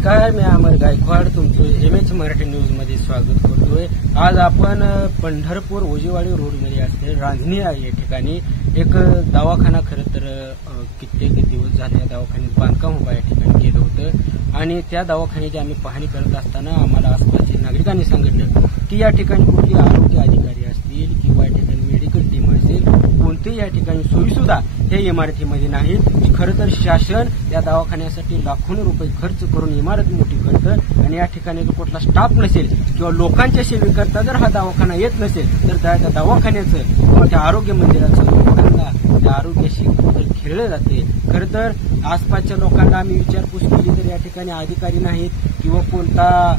नमस्कार, मी अमर गायकवाड तुमचं MH Marathi news मध्ये स्वागत करतोय। आज आपण पंढरपूर ओजीवाडी रोड मध्ये असलेले रांजणी या ठिकाणी एक दवाखाना खरं तर कित्येक दिवस झाले दवाखान्यात बांधकाम उभा या ठिकाणी केलं होतं आणि त्या दवाखान्याची आम्ही पाहणी करत असताना आम्हाला आसपासच्या नागरिकांनी सांगितलं की या ठिकाणी कुठली आरोग्य अधिकारी असतील किंवा या ठिकाणी मेडिकल टीम असेल कोणतेही या ठिकाणी सोयीसुद्धा हे इमारतीमध्ये नाही। खरं तर शासन या दवाखान्यासाठी लाखों रुपये खर्च करून इमारत मोठी करतं आणि या ठिकाणी जर कुठला स्टाफ नसेल किंवा लोकांच्या सेवेकरता जर हा दवाखाना येत नसेल तर त्या दवाखान्याचं किंवा त्या आरोग्य मंदिराचं लोकांना त्या आरोग्याशी खेळलं जाते। खरं तर आसपासच्या लोकांना आम्ही विचारपूस केली तर या ठिकाणी अधिकारी नाहीत किंवा कोणता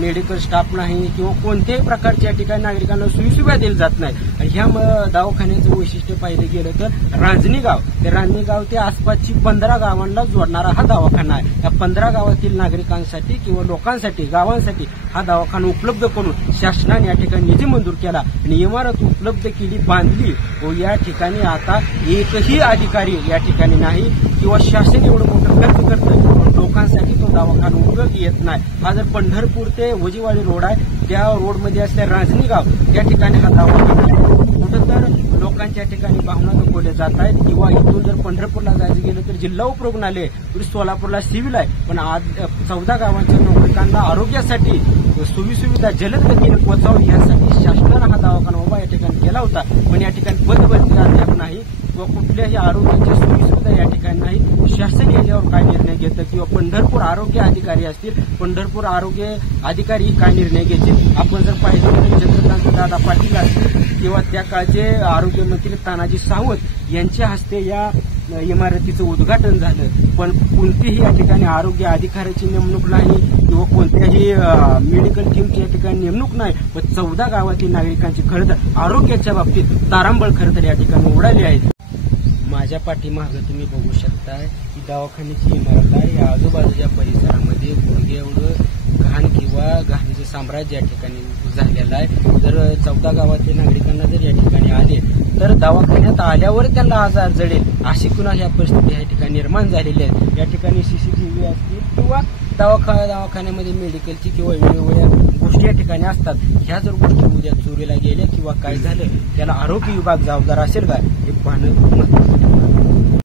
मेडिकल स्टाफ नाही किंवा कोणत्याही प्रकारच्या या ठिकाणी नागरिकांना सोयीसुविधा दिली जात नाही। आणि ह्या दवाखान्याचं वैशिष्ट्य पाहिलं गेलं तर रांजणी गाव ते रांजणी गाव ते आसपासची 15 गावांना जोडणारा हा दवाखाना आहे। या 15 गावातील नागरिकांसाठी किंवा लोकांसाठी गावांसाठी हा दवाखाना उपलब्ध करून शासनाने या ठिकाणी निधी मंजूर केला आणि इमारत उपलब्ध केली बांधली व या ठिकाणी आता एकही अधिकारी या ठिकाणी नाही किंवा शासन एवढं मोठं खर्च करतं लोकांसाठी तो दवाखाना उपयोगी येत नाही। हा जर पंढरपूर ते ओजीवाडी रोड आहे त्या रोडमध्ये असलेल्या रांजणी गाव त्या ठिकाणी हा दवाखाना कुठं तर लोकांच्या ठिकाणी भावना दाखवल्या जात आहेत किंवा इथून जर पंढरपूरला जायचं गेलं तर जिल्हा उपरुग्णालय सोलापूरला सिव्हिल आहे पण आज 14 गावांच्या नागरिकांना आरोग्यासाठी सोयीसुविधा जलद गतीने पोहोचावी यासाठी शासनाने हा दवाखाना उभा या ठिकाणी केला होता पण या ठिकाणी बंदोबस्ती अद्याप नाही किंवा कुठल्याही आरोग्याच्या सोयीसुविधा या ठिकाणी नाही। शासन याच्यावर काय निर्णय घेतं किंवा पंढरपूर आरोग्य अधिकारी असतील पंढरपूर आरोग्य अधिकारी काय निर्णय घेतील आपण जर पाहिलं तर चंद्रकांत दादा पाटील असतील किंवा त्या काळचे आरोग्यमंत्री तानाजी सावंत यांच्या हस्ते या इमारतीचं उद्घाटन झालं पण कोणतीही या ठिकाणी आरोग्य अधिकाऱ्याची नेमणूक नाही किंवा कोणत्याही मेडिकल टीमची या ठिकाणी नेमणूक नाही पण 14 गावातील नागरिकांची खरं तर आरोग्याच्या बाबतीत तारांबळ खरं तर या ठिकाणी उडाली आहे। माझ्या पाठीमागं तुम्ही बघू शकता की दवाखान्याची इमारत आहे। या आजूबाजूच्या परिसरामध्ये गुडघे एवढं घाण किंवा घाणीचं साम्राज्य या ठिकाणी झालेलं आहे। जर 14 गावातील नागरिकांना जर या ठिकाणी आले तर दवाखान्यात आल्यावर त्यांना आजार जडेल अशी कुणा या परिस्थिती या ठिकाणी निर्माण झालेली आहे। या ठिकाणी CCTV असतील किंवा दवाखान्यामध्ये मेडिकलची किंवा वेगवेगळ्या गोष्टी या ठिकाणी असतात। ह्या जर गोष्टी उद्या चोरीला गेल्या किंवा काय झालं त्याला आरोग्य विभाग जबाबदार असेल का हे पाहणं